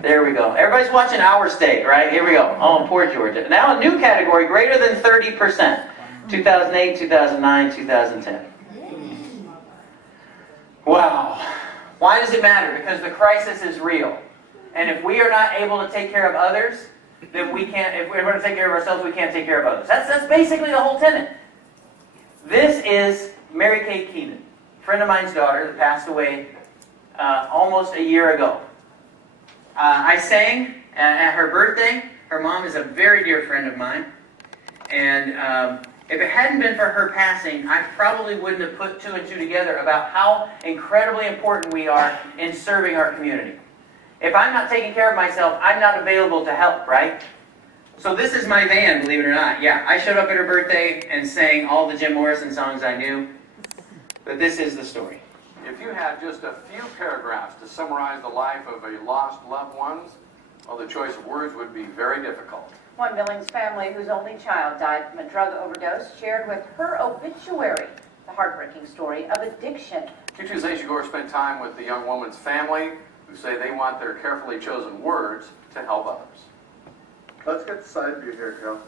There we go. Everybody's watching our state, right? Here we go. Oh, poor Georgia. Now a new category, greater than 30%. 2008, 2009, 2010. Wow. Why does it matter? Because the crisis is real. And if we are not able to take care of others, then we can't, if we're going to take care of ourselves, we can't take care of others. That's basically the whole tenet. This is Mary Kay Keenan, a friend of mine's daughter that passed away almost a year ago. I sang at her birthday. Her mom is a very dear friend of mine. And if it hadn't been for her passing, I probably wouldn't have put two and two together about how incredibly important we are in serving our community. If I'm not taking care of myself, I'm not available to help, right? So this is my van, believe it or not. Yeah, I showed up at her birthday and sang all the Jim Morrison songs I knew. But this is the story. If you had just a few paragraphs to summarize the life of a lost loved one, well, the choice of words would be very difficult. One Billings family whose only child died from a drug overdose shared with her obituary the heartbreaking story of addiction. Q2's Aisha Gore spent time with the young woman's family, who say they want their carefully chosen words to help others. Let's get the side view here, Carol.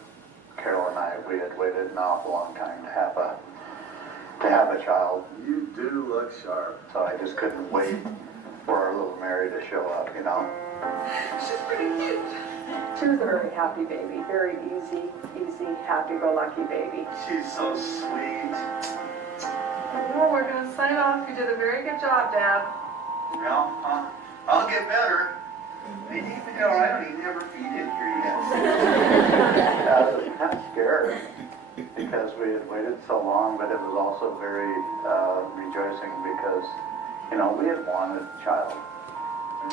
Carol and I, we had waited an awful long time to have a child. You do look sharp. So I just couldn't wait for our little Mary to show up, you know. She's pretty cute. She was a very happy baby, very easy, happy-go-lucky baby. She's so sweet. Well, we're going to sign off. You did a very good job, Dad. Well, I'll get better. Maybe even all right. I don't even have her feet in here yet. I was kind of scared because we had waited so long, but it was also very rejoicing because, you know, we had wanted a child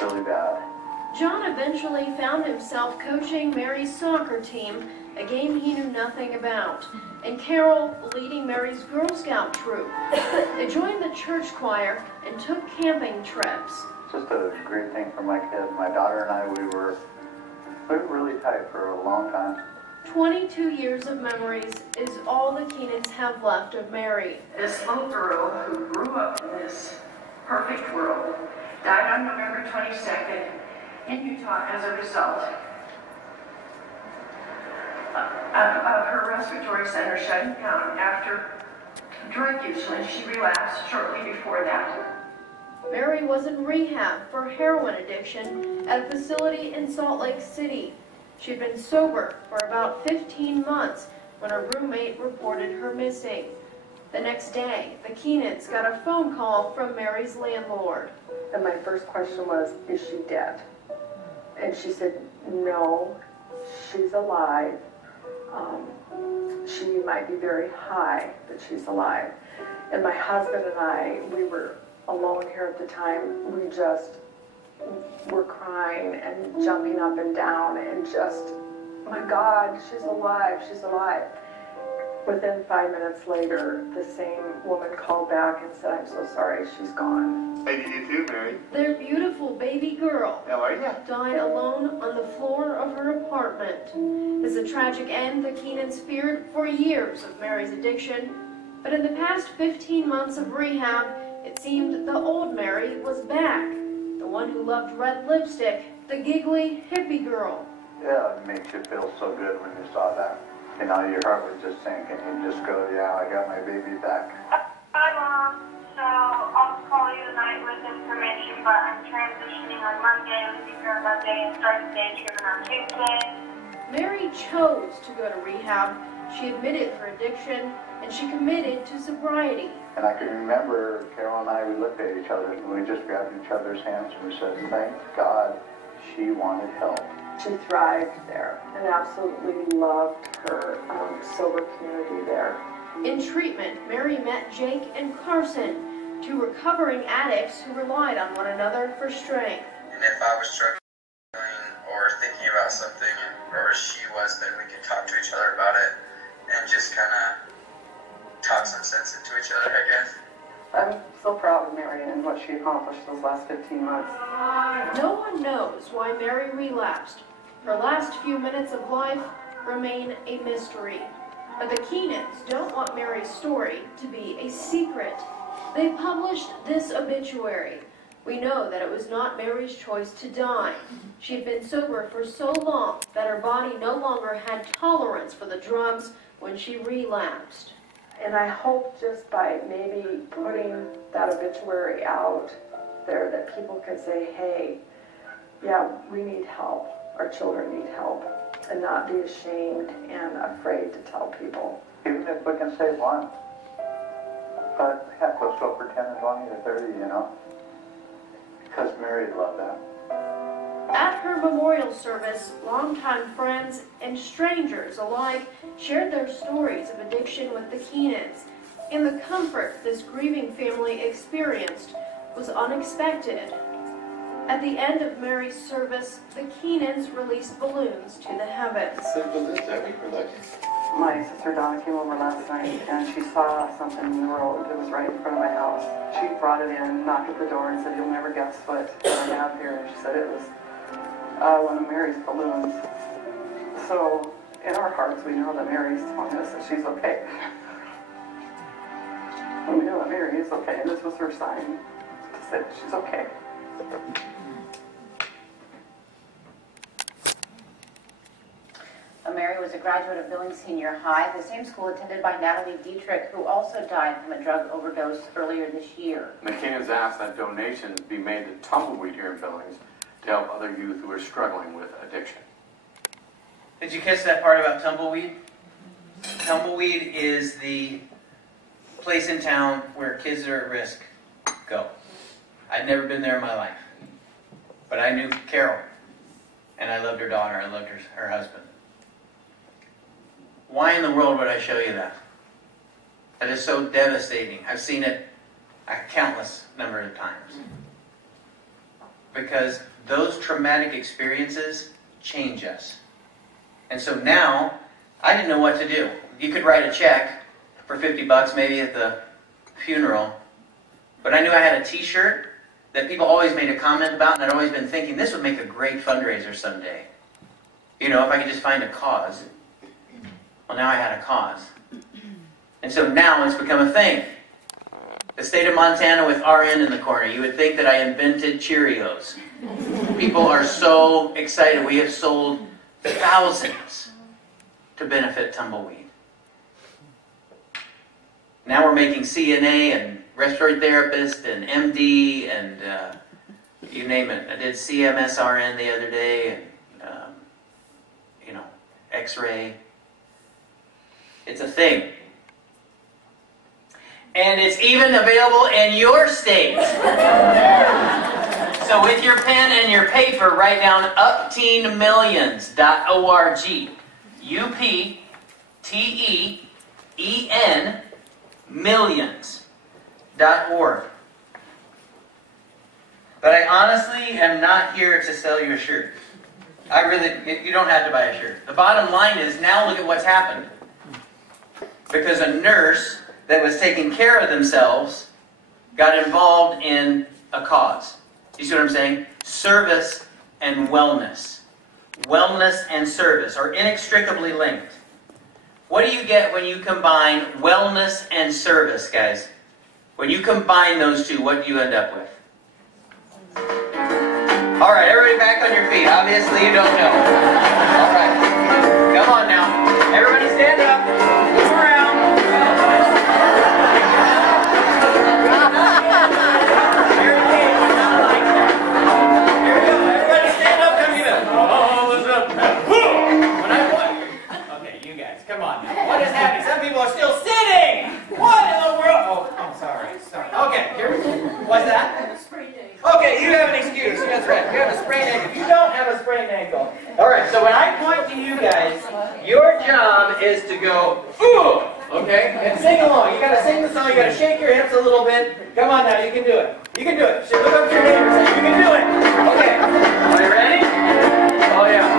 really bad. John eventually found himself coaching Mary's soccer team, a game he knew nothing about, and Carol leading Mary's Girl Scout troop. They joined the church choir and took camping trips. Just a great thing for my kid. My daughter and I, we were really tight for a long time. 22 years of memories is all the Keenans have left of Mary. This little girl who grew up in this perfect world died on November 22nd in Utah as a result of her respiratory center shutting down after drug use when she relapsed shortly before that. Mary was in rehab for heroin addiction at a facility in Salt Lake City. She'd been sober for about 15 months when her roommate reported her missing. The next day, the Keenans got a phone call from Mary's landlord. And my first question was, is she dead? And she said, no, she's alive. She might be very high, but she's alive. And my husband and I, we were alone here at the time. We just were crying and jumping up and down and just, my God, she's alive, she's alive. Within 5 minutes later, the same woman called back and said, I'm so sorry, she's gone. Hey, did you too, Mary? Their beautiful baby girl How are you? died alone on the floor of her apartment. It's a tragic end the Keenans feared for years of Mary's addiction, but in the past 15 months of rehab, it seemed the old Mary was back, the one who loved red lipstick, the giggly hippie girl. Yeah, it makes you feel so good when you saw that. You know, your heart would just sink and you just go, yeah, I got my baby back. Hi, Mom. So I'll call you tonight with information, but I'm transitioning on Monday, leaving here on Monday, and starting day treatment on Tuesday. Mary chose to go to rehab. She admitted her addiction, and she committed to sobriety. And I can remember Carol and I, we looked at each other and we just grabbed each other's hands and we said, thank God she wanted help. She thrived there and absolutely loved her sober community there. In treatment, Mary met Jake and Carson, two recovering addicts who relied on one another for strength. And if I was struggling or thinking about something, or she was, then we could talk to each other about it and just kind of talk some sense into each other, I guess. I'm so proud of Mary and what she accomplished those last 15 months. No one knows why Mary relapsed. Her last few minutes of life remain a mystery. But the Keenans don't want Mary's story to be a secret. They published this obituary. We know that it was not Mary's choice to die. She had been sober for so long that her body no longer had tolerance for the drugs when she relapsed. And I hope just by maybe putting that obituary out there that people can say, hey, yeah, we need help. Our children need help. And not be ashamed and afraid to tell people. Even if we can save one. But yeah, close to over 10 and 20 or 30, you know. Because Mary loved that. At her memorial service, longtime friends and strangers alike shared their stories of addiction with the Keenans, and the comfort this grieving family experienced was unexpected. At the end of Mary's service, the Keenans released balloons to the heavens. My sister Donna came over last night and she saw something in the road that was right in front of my house. She brought it in, knocked at the door and said, you'll never guess what I have here. And she said it was one of Mary's balloons. So in our hearts we know that Mary's telling us that she's okay. And we know that Mary is okay, and this was her sign to say that she's okay. Mary was a graduate of Billings Senior High, the same school attended by Natalie Dietrich, who also died from a drug overdose earlier this year. The Keenans asked that donations be made to Tumbleweed here in Billings to help other youth who are struggling with addiction. Did you catch that part about Tumbleweed? Tumbleweed is the place in town where kids that are at risk go. I'd never been there in my life. But I knew Carol. And I loved her daughter. I loved her husband. Why in the world would I show you that? That is so devastating. I've seen it a countless number of times. Because those traumatic experiences change us. And so now, I didn't know what to do. You could write a check for $50 maybe at the funeral. But I knew I had a t-shirt that people always made a comment about, and I'd always been thinking, this would make a great fundraiser someday. You know, if I could just find a cause. Well, now I had a cause. And so now it's become a thing. The state of Montana with RN in the corner. You would think that I invented Cheerios. People are so excited. We have sold thousands to benefit Tumbleweed. Now we're making CNA and respiratory therapist and MD and you name it. I did CMSRN the other day and, X-ray. It's a thing. And it's even available in your state. So with your pen and your paper, write down upteenmillions.org. UPTEEN millions.org. But I honestly am not here to sell you a shirt. You don't have to buy a shirt. The bottom line is, now look at what's happened. Because a nurse that was taking care of themselves got involved in a cause. You see what I'm saying? Service and wellness. Wellness and service are inextricably linked. What do you get when you combine wellness and service, guys? When you combine those two, what do you end up with? All right, everybody back on your feet. Obviously you don't know. All right. Come on now. Everybody stand up. Move around. Here we go. Everybody stand up. Come give it. When I point. Okay, you guys, come on now. What is happening? Some people are still sitting. What in the world? Oh, I'm sorry. Okay, here we go. What's that? Okay, you have an excuse. That's right. You have a sprained ankle. You don't have a sprained ankle. All right, so when I point to you guys, your job is to go, ooh, okay, and sing along. You got to sing the song. You got to shake your hips a little bit. Come on now, you can do it. You can do it. So look up to your neighbor and say, you can do it. Okay, are you ready? Oh, yeah.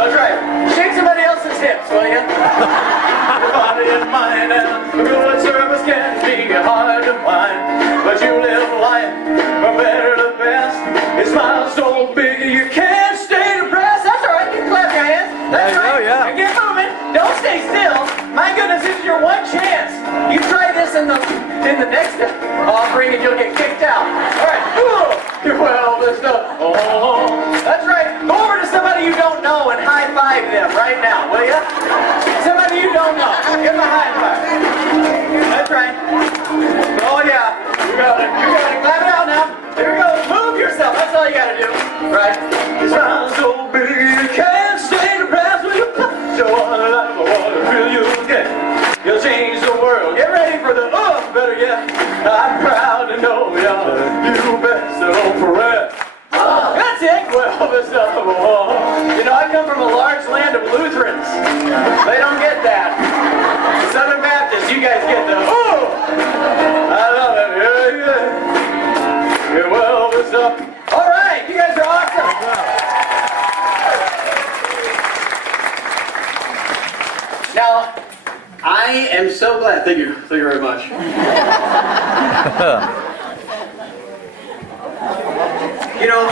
That's right. Shake somebody else's hips, will you? Your body and mind and good service can be hard to find, but you live life from better to best. Your smile so big you can't stay depressed. That's all right. You can clap your hands. That's right. Yeah. And get moving. Don't stay still. My goodness, this is your one chance. You try this in the next offering and you'll get kicked out. All right. You're well lifted up. Oh, that's right. Go over to somebody you don't know and high five them right now, will you? Somebody you don't know. Give them a high five. That's right. Oh yeah. You got it. You got it. Clap it out now. There we go. Move yourself. That's all you got to do. Right. Your smile so big you can't stay depressed when you so on life. What a thrill you'll get. You'll change the world. Get ready for the better yet. I'm proud to know y'all. You best don't forget. That's it. Well, this stuff. You know, I come from a large land of Lutherans. They don't get that. Southern Baptists, you guys get the I love it. Yeah, yeah. You're well, this stuff. All right, you guys are awesome. Now, I am so glad. Thank you. Thank you very much. You know,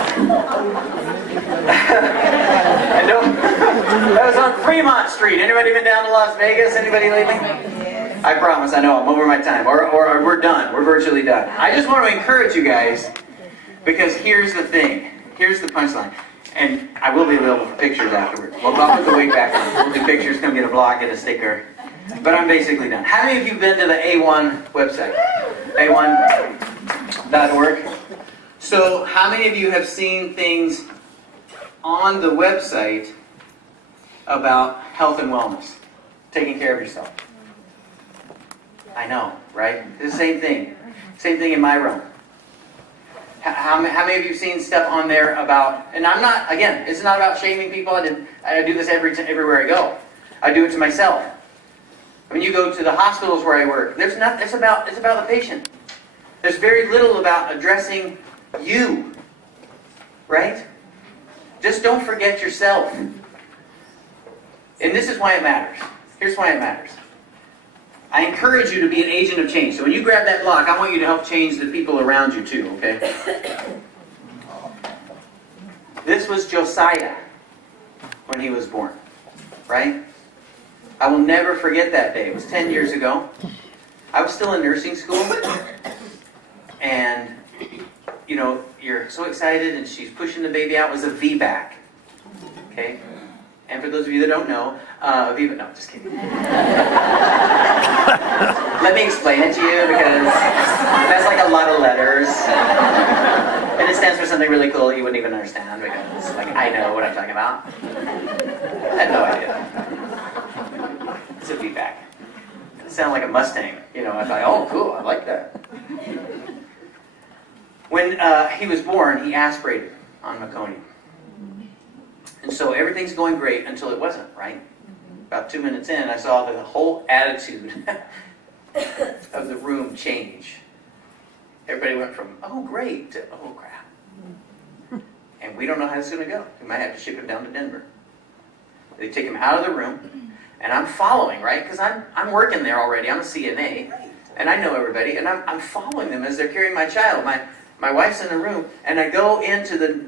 that was on Fremont Street. Anybody been down to Las Vegas? Anybody lately? I promise, I know, I'm over my time. Or we're done. We're virtually done. I just want to encourage you guys, because here's the thing. Here's the punchline. And I will be available for pictures afterwards. Well, I'll put the wig back on. We'll do pictures, come get a blog, get a sticker. But I'm basically done. How many of you have been to the Awhonn website? Awhonn.org? So, how many of you have seen things on the website about health and wellness? Taking care of yourself. I know, right? It's the same thing. Same thing in my realm. How many of you have seen stuff on there about, and I'm not, again, it's not about shaming people. I do this everywhere I go. I do it to myself. When you go to the hospitals where I work, it's about the patient. There's very little about addressing you, right? Just don't forget yourself. And this is why it matters. Here's why it matters. I encourage you to be an agent of change. So when you grab that block, I want you to help change the people around you too, okay? This was Josiah when he was born, right? I will never forget that day. It was 10 years ago. I was still in nursing school. And, you know, you're so excited and she's pushing the baby out. It was a VBAC, okay? And for those of you that don't know, Viva, no, just kidding. Let me explain it to you because that's like a lot of letters. And it stands for something really cool you wouldn't even understand because, like, I know what I'm talking about. I had no idea. It's a feedback. It sounded like a Mustang. You know, I thought, oh, cool, I like that. When he was born, he aspirated on Maconie. And so everything's going great until it wasn't, right? About 2 minutes in, I saw the whole attitude of the room change. Everybody went from, oh, great, to, oh, crap. And we don't know how this is going to go. We might have to ship him down to Denver. They take him out of the room, and I'm following, right? Because I'm working there already. I'm a CNA, and I know everybody, and I'm following them as they're carrying my child. My wife's in the room, and I go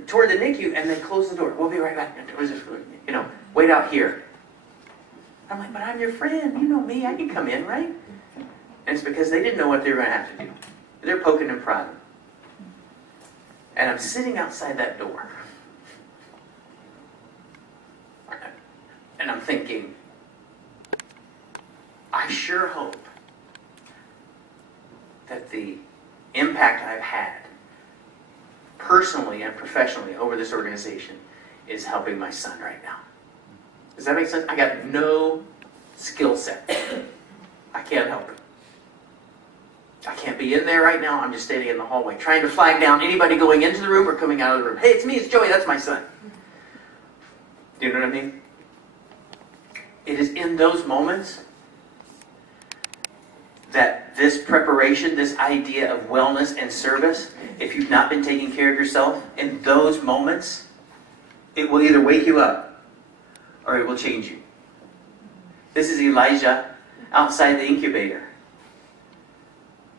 toward the NICU, and they close the door. We'll be right back. You know, wait out here. I'm like, but I'm your friend. You know me. I can come in, right? And it's because they didn't know what they were going to have to do. They're poking and prodding. And I'm sitting outside that door. And I'm thinking, I sure hope that the impact I've had personally and professionally over this organization is helping my son right now. Does that make sense? I got no skill set. I can't help it. I can't be in there right now. I'm just standing in the hallway trying to flag down anybody going into the room or coming out of the room. Hey, it's me, it's Joey, that's my son. Do you know what I mean? It is in those moments that this preparation, this idea of wellness and service, if you've not been taking care of yourself, in those moments, it will either wake you up or it will change you. This is Elijah outside the incubator,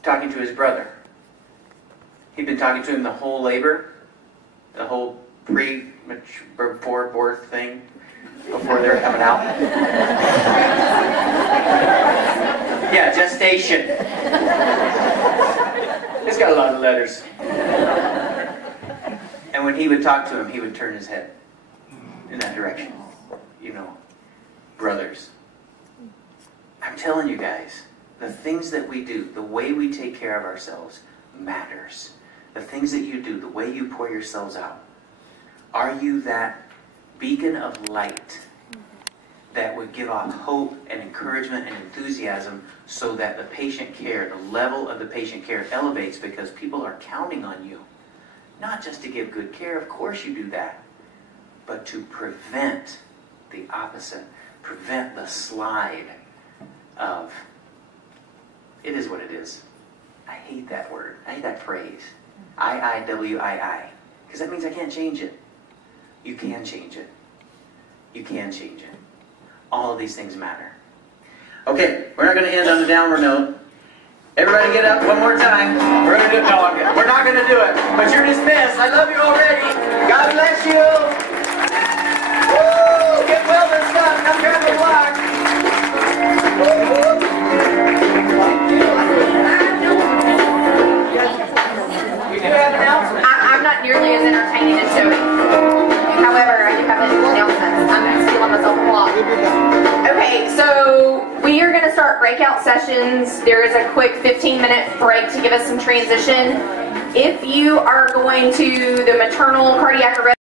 talking to his brother. He'd been talking to him the whole labor, the whole before birth thing, before they're coming out. Yeah, gestation. It's got a lot of letters. And when he would talk to him, he would turn his head in that direction. You know, brothers. I'm telling you guys, the things that we do, the way we take care of ourselves matters. The things that you do, the way you pour yourselves out. Are you that beacon of light that would give off hope and encouragement and enthusiasm so that the patient care, the level of the patient care elevates because people are counting on you? Not just to give good care, of course you do that, but to prevent the opposite, prevent the slide of, it is what it is. I hate that word. I hate that phrase. I-I-W-I-I. Because that means I can't change it. You can change it. You can change it. All of these things matter. Okay, we're not going to end on a downward note. Everybody get up one more time. We're going to do it. No, we're not going to do it. But you're dismissed. I love you already. God bless you. Woo! Get well this done. Come grab the block. We do have an announcement. I'm not nearly as entertaining as Joey. However, I do have an announcement. I'm stealing myself a lot. Okay, so we are going to start breakout sessions. There is a quick 15-minute break to give us some transition. If you are going to the maternal cardiac arrest